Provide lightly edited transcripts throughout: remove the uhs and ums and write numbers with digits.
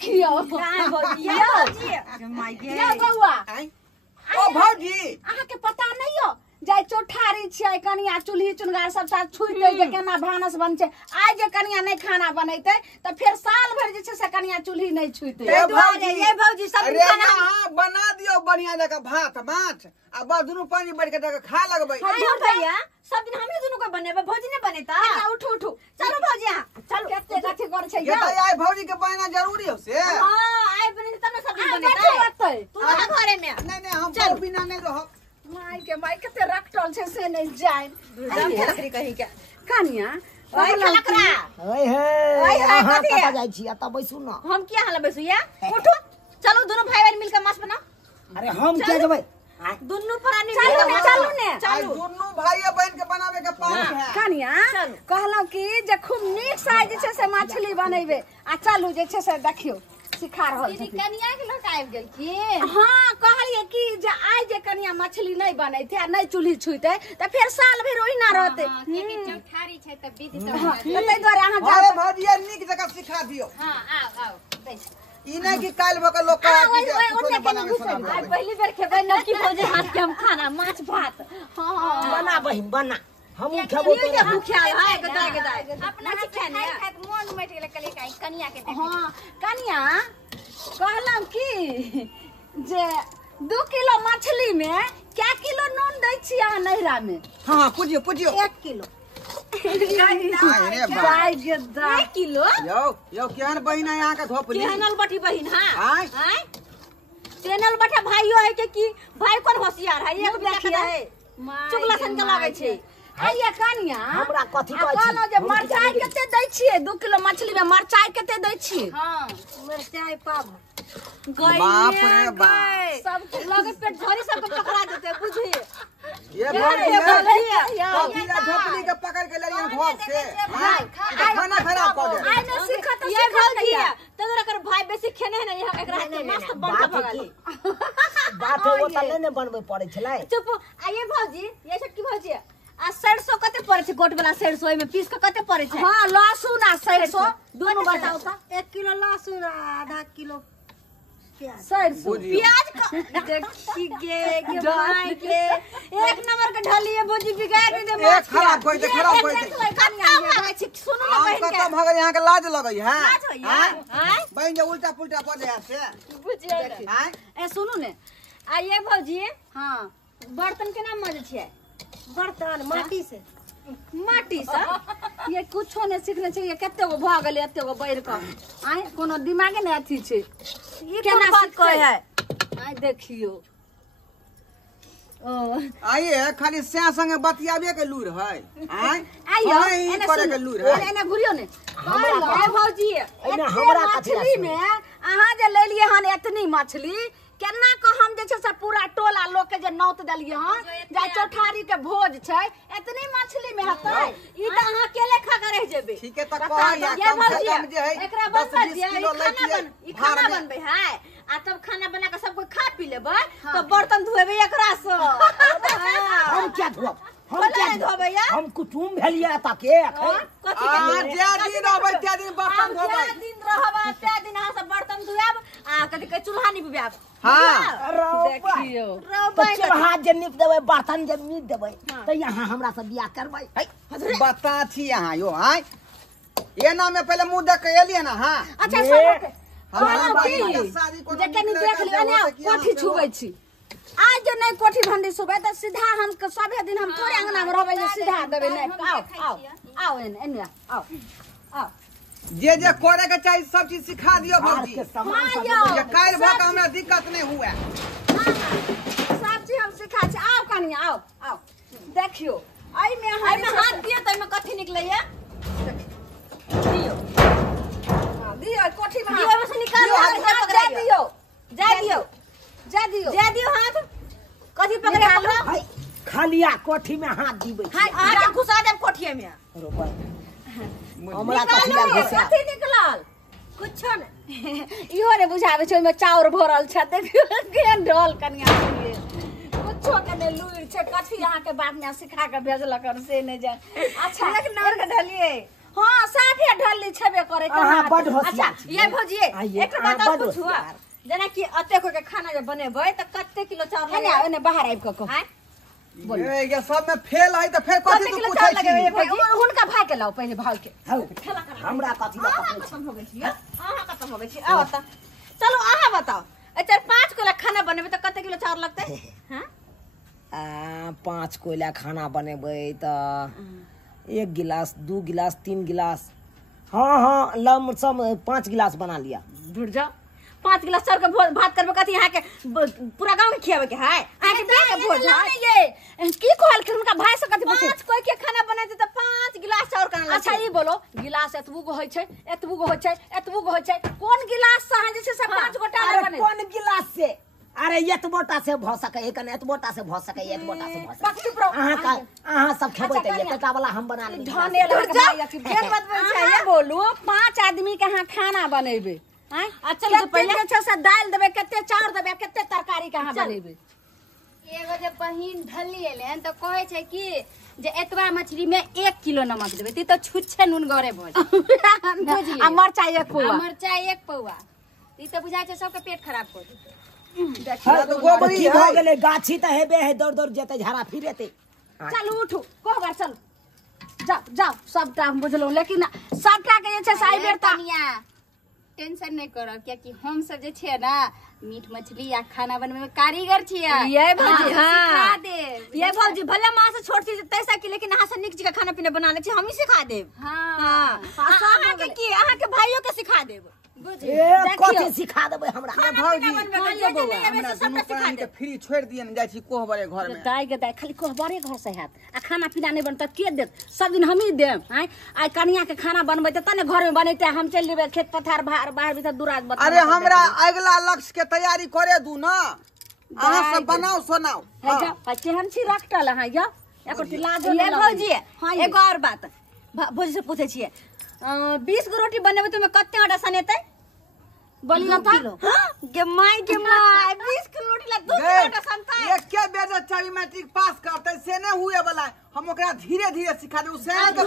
देखियो या बउआ ओ भौजी अहाँ के पता नहीं हो जाय चौठारी छियै कनिया चूल्ही चुनगार सब साथ छुइ दे जे केना भानस बन छै आइ जे कनिया नहीं खाना बनैते त फिर साल भर जे छै से कनिया चूल्ही नहीं छुइते ये भौजी सब खाना बना दियो बढ़िया जगह भात माछ आ बस दुनु पानी बढ़ के खा लगबै भैया सब दिन हमही दुनु को बनेबे भौजी ने बनेता उठू उठू चलो भौजी यहाँ चलो केते कथि कर छै ये त आइ भौजी के बना जरूरी हो से हां आइ बने तब न सब दिन बनेता तू ना घरे में नहीं हम तो बिना नहीं रह माई कते रखटल छै से नहीं जाय हम लकड़ी कहि के कनिया ओइ लकड़ा ओइ हे अहाँ कतऽ जाइ छी एतऽ बैसू न हम किया हाल बैसू या उठो चलो दोनों भाई बहन मिलकर माछ बनाओ अरे हम क्या जेबै दुनु प्राणी चलू ने दुनु भाई बहन के बनावे के पास है कनिया कहलौ कि जे खूब नीक साइ जे छै से मछली बनेबे आ चलू जे छै से देखियो सिखा रहल छै कनिया के लोग आबि गेल की हां कहलिए कि जे आइ जे कनिया मछली नहीं बनैते आ नहीं चूल्ही छुइते त फिर साल भर ओहिना रहते चौठारी छै त विधि सब त तै द्वारे अहाँ जा अरे भौजी नीक जगह सिखा दियो हां आओ बैस ई नहीं कि काल भक लोग का आज पहली बार खेबै न कि भौजी हाथ के हम खाना माछ भात हां बना बहिन बना हम खेबो तो भूखा है गदाय अपना खाने मन मट गेल कले काई कनिया के देख हां कनिया कहलम कि जे 2 किलो मछली में क्या किलो नून दै छी अहाँ नैरा में हां पूजियो 1 किलो गाय गदा 1 किलो यो केहन बहिन यहाँ के धोपली चैनल बठी बहिन हां हां चैनल बठा भाइयो है कि भाई कोन होशियार है एक देखिए है चुगला सन के लागे छै आइए कनिया हमरा कथि कहै छी कहलो जे मरचाई कते दै छियै 2 किलो मछली में मरचाई कते दै छियै हां मरचाई पाव बाप रे बाप सब लगे पेट झरी सब के पकड़ा देते बुझिए ये भौजी धोपली के पकड़ के ले घोप से खाना खराब कर दे आइ न सीख त ये भौजी तोरा कर भाई बेसी खेने है ना एकरा के मस्त बन के भगाली बात हो त ने बनबे पड़े छलै चुप आइए भौजी ये छोटकी भौजी आ सरसों कते पड़े छै गोट वाला सरसों में पीस के कते पड़े छै हां लहसुन आ सरसों दोनों बताओ त 1 किलो लहसुन आधा किलो प्याज सरसों प्याज देखी के भाई के एक नंबर के ढली है भौजी बिगाड़ दे एक खराब कोई दे कनिया भाई सुनो ना बहन के कतम भगल यहाँ के लाज लगई है लाज होइया हां बहन जे उल्टा पुल्टा पड़ जाए से बुझिए हां ए सुनू ने आइए भौजी हां बर्तन के नाम मजे छै बर्तन माटी से ये कुछो ने सीखने छै ये कते गो भ गेलै एते गो बैर क आइ कोनो दिमागे ने अथी छै ई केना बात कहै है आइ देखियो ओ आइए खाली से संगे बतियाबे के लूर है आइयो एने करे के लूर है एने घुरियो ने ए भौजी एने हमरा कथि मछली में अहाँ जे लेलिए हन एतनी मछली केना को हम जे छै से पूरा टोला लोग के जे नौत देलिए हन जे चौठारी के भोज छै एतनी मछली में हतै ई त अहाँ अकेले खा के रह जेबे ठीक है त कह या ये कम से भौजी कम जे है एकरा 10 बनबे 20 दिया किलो ले ई खाना बनबे है आ तब खाना बना के सब कोई खा पी लेबे तो बर्तन धोबे एकरा से हम क्या धोब हम क्या धोबे या हम कुटुम भेलिए एतऽ के कथि जे दिन रहबै ते दिन बर्तन धोबै जे दिन रहबा ते दिन अहाँ सब बर्तन धोएब आ कथि के चूल्हा निपबेब हां देखियो तो चूल्हा जे निप देबै बर्तन जे मीट देबै त यहाँ हमरा से बियाह करबै बता छी यहाँ यो हां ये नाम में पहले मुंह देख के एलिए ना हां अच्छा सब शादी को जकनी देख लियो ने कोठी छुबै छी आज जे नहीं कोठी भंडी सुबह त सीधा हम सबे दिन हम तोरे अंगना में रहबै जे सीधा देबै नहीं आओ एने आओ जे करे के चाहिए सब चीज सिखा दियो भौजी ये काल भक हमरा दिक्कत नहीं हुए सब चीज हम सिखा छी आओ कनिया आओ देखियो आई में हाथ दियो त में कथि निकलै है दियो कोठी में दियो से निकाल जा दियो हाथ कथि पकड़े पकड़ो खालिया कोठी में हाथ दीबै हां घुसा देब कोठिए में हमरा कथि निकलल कुछो ने इहो ने बुझावे छै में चाउर भरल छै देखियो केहन ढोल कनिया के कुछो के ने लूर छै कथि अहाँ के बात में सिखा के भेजलक से नहीं जाय अच्छा एक नंबर के ढलिए हां साफे ढलली छबे करे अहाँ बड अच्छा होशियार छी। ये भौजी आइए, एक बात और बड पूछू होशियार। जेना कि अते को के खाना जे बनेबै त कते किलो चाउर एने लगे एने बाहर आबि के कह हैं ये सब में फेल है तो फिर कथी कते तू किलो पूछै चाउर लगे ये छी भौजी हुनका भाई के लाओ पहले भाई के हौ हमरा कथी लऽ कऽ खत्म हो गई छी अहाँ खत्म हो गई छी आओ त चलो अहाँ बताओ अच्छा 5 किलो खाना बनेबै त कते किलो चाउर लगतै हैं 5 कोयला खाना बनेबै त 1 गिलास 2 गिलास 3 गिलास हाँ लमसम 5 गिलास बना लिया। ढूंढ जाओ 5 गिलास चाउर के भात करबे कथी यहाँ के पूरा गांव के खियावे के है अहाँ के बियाह के भोज है ये की कहल कि उनका भाई से कथी पूछे 5 कोई के खाना बनाते त 5 गिलास चाउर कना अच्छा ई बोलो गिलास एतबू गो होय छै एतबू गो होय छै एतबू गो होय छै कोन गिलास से अहाँ जे छै से 5 गोटा अरे बने कोन गिलास से अरे एतबोटा से भ सकै है कने एतबोटा से भ सकै है एतबोटा से भ बाकी सकै प्रो अहाँ सब खेबै अच्छा, त एतटा वाला हम बना लेबै। धने लगा ये मत बोल ये बोलू 5 आदमी के अहाँ खाना बनेबे हैं अच्छा तो तो पहले जे छै से दाल देबे कते चाउर देबे कते तरकारी के अहाँ बनेबे एगो जे बहिन ढली एलेन तो कहे छै कि जे एतबा मछली में 1 किलो नमक देबे ती तो छुच्छे नून गरे भोज आ मरचाई एक पौआ मिरचाई 1 पौआ ती तो बुझाय छै सबके पेट खराब कर दे तो गोबरी की भ है गेलै गाछी त हेबे है दौड़ जेते झाड़ा फिरेते। चल उठू कोहबर चल जाओ जाओ सबटा हम बुझलौ लेकिन सबटा के जे छै से आइ बेर त तनिया टेंशन नहीं करो क्योंकि हम सब जे छै ना मीट मछली या खाना बनवे में कारीगर छियै ये भौजी सिखा हां दे ये भौजी भले मां से छोट चीज तैसा की लेकिन अहाँ से निक चीज का खाना पीना बना ले छी हम ही सिखा देब हां अहाँ के की अहाँ के भाइयों के सिखा देब ए कथी सिखा देबै हमरा ये भौजी ये बउआ हमरा दुनू प्राणी के फ्री छोड़ दिए न जाय छी कोहबरे घर में दाई के दाई खाली कोहबरे घर से हैत आ खाना पीना नहीं बनत के देत सब दिन हम ही देम हैं आइ कनिया के खाना बनबै त तने घर में बनेते हम चल जेबे खेत पथार बाहर भीतर दुराज बता अरे हमरा अगला लक्ष्य के तैयारी करे दू ना अहाँ सब बनाओ सुनाओ है जा केहन छी रखटल अहाँ या एको लाजो ये भौजी हां एगो और बात भौजी से पूछे छिए 20 गो रोटी बनेबे तो में कते आटा सनेते बोली ना था के माई 20 किलो रोटी ला 2 किलो आटा सनता है ये के बेटा चाबी मैट्रिक पास करते से ने हुए वाला है। हम ओकरा धीरे धीरे सिखा दे उसे के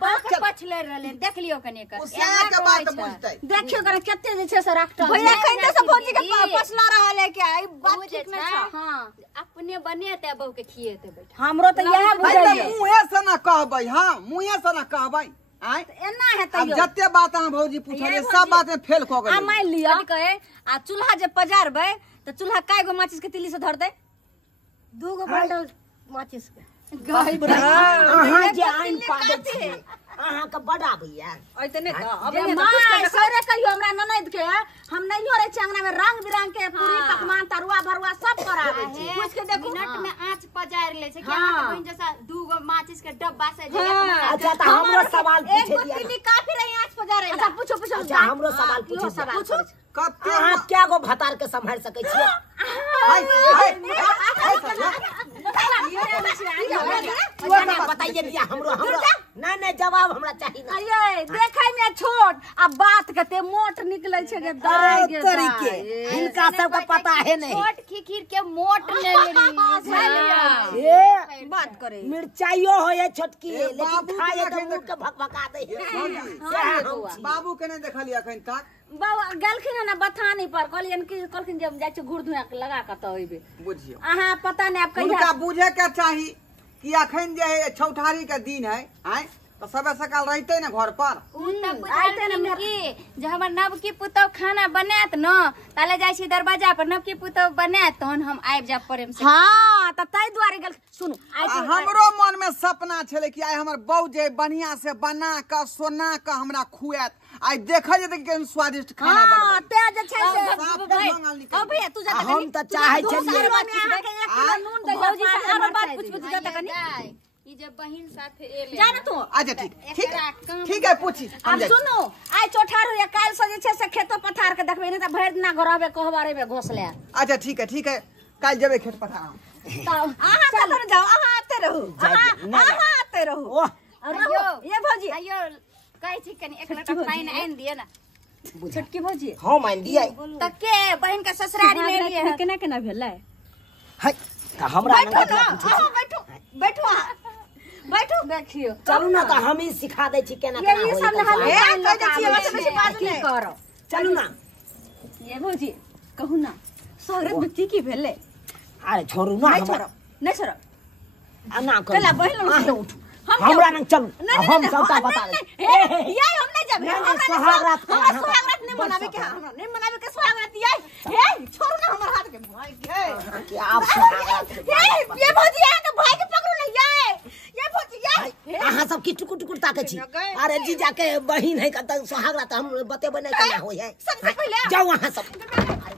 बात पछले रहले देख लियो कने कर उसे के बात बुझतै देखियो करे कते जे छै से रखटल भैया कहिते से भौजी के पसला रहल है क्या ई बात ठीक नहीं छ हां अपने बनेते बहू के खिएते बैठा हमरो त यह भाई बुझाइए मुंहे से ना कहबै हां मुंहे से ना कहबै आय एना हेतै अब जत्ते बात अहाँ भौजी पूछले सब बात में फेल क आ गेलै मान लिया कहे आ चूल्हा जे पजारबै त चूल्हा काय गो माचिस के तिली से धर दे 2 गो बंडल माचिस के अहाँ जे आइन पाबै छी अहाँ के बड़ा भैया ऐते ने त अब जे ने माय सरे कहियो हमरा ननद के हम नहीं रे छी अंगना में रंग बिरंग के पूरी पकवान तरुआ भरुआ सब करावे छी पूछ के देखो मिनट में आंच पजार ले छै क्या बहन जैसा 2 गो माचिस के डब्बा से जे अच्छा त हमरो सवाल एक पूछे गो दिया तिली काफी रही आंच पजारे अच्छा पूछो पूछो अच्छा हमरो सवाल पूछे सवाल पूछो कत्ते अहाँ क्या गो भतार के संभाल सकै छियै। बताइए दिया हमरो नहीं जवाब हमरा चाहिए ना। अये देखै में छोट आ बात कते मोट निकलै छै गे दाई गे तरीके इनका सबका पता है नहीं छोट खिखिर के मोट ले ली ये बात करे मिर्चाइयो हो ये छोटकी ए, लेकिन बाबू खाए के तो देख- मुंह के भकभका दे भौजी बाबू के नहीं देखलिए अखन तक बाबा गलखिन ना बथानी पर कहलियन कि कहलखिन जब जाय छै घुर धुआ के लगा के त अइबे बुझियो अहाँ पता नहीं आप उनका कहिया बुझे के चाही कि अखन जे है छौठारी के दिन है आय तो सबे सकाल रहते ना घर पर आइते न की जे हमर नवकी पुतौ खाना बनात न ताले जाय छी दरवाजा पर नवकी पुतौ बनात तहन हम आबि जा प्रेम से हां त तै दुआरे गल सुनु आ हमरो मन में सपना छले कि आय हमर बहू जे बढ़िया से बना के सोना के हमरा खुआत आय देखल जेते केहन स्वादिष्ट खाना हां बनबै ते जे छै से साफ के मंगल निकल अब भैया तू जा हम तो चाहे छलिए नून दे भौजी से और बात पूछ पूछ जाता कनी ई जे बहिन साथे एले जान तू अच्छा ठीक है पूछी हम अब जाइ छी। सुनु आइ चोठारू या काल से जे छै से खेतो पथार के देखबे नहीं त भरि दिना घरबे कहबारे में घोसले अच्छा ठीक है कल जेबे खेत पथार त अहाँ कतन जाओ अहाँ आते रहो अहाँ आते रहो ओह अयो ये भौजी अयो कहै छी कनी एक लोटा पानी आनि दिए ना छोटकी भौजी हम मान दिए त के बहिन के ससुरारी में एलिए है केना केना भेलै है हमरा बैठो नहीं ना पूछे अहाँ बैठो बैठो अहाँ बैठो देखियो चलू ना तो हम ही सिखा दे छी केना ये केना सब होई नहा ए कह दे छिए बस बेसी बात की नहीं करो चलू ना ये भौजी कहू ना सोहरत बित्ती की भेले अरे छोड़ू ना नहीं हमरा छोड़ो नहीं छोड़ो ना कर चला बहिन लोग से उठू हमरा न चलू हम सबटा बता दे ये हम नहीं जाबे नहीं, सोहाग रात हमरा सोहाग रात नहीं मनावे के हमरा नहीं मनावे के सोहाग रात ये हे छोड़ ना हमर हाथ के भाई के कि आप सोहाग ये भौजी है तो भाई के पकड़ो ना ये भौजी ये अहाँ सब की टुकुर टुकुर ताके छी अरे जीजा के बहिन है कत सोहाग रात हम बतेबे नहीं केना होय है सबसे पहले जाओ अहाँ सब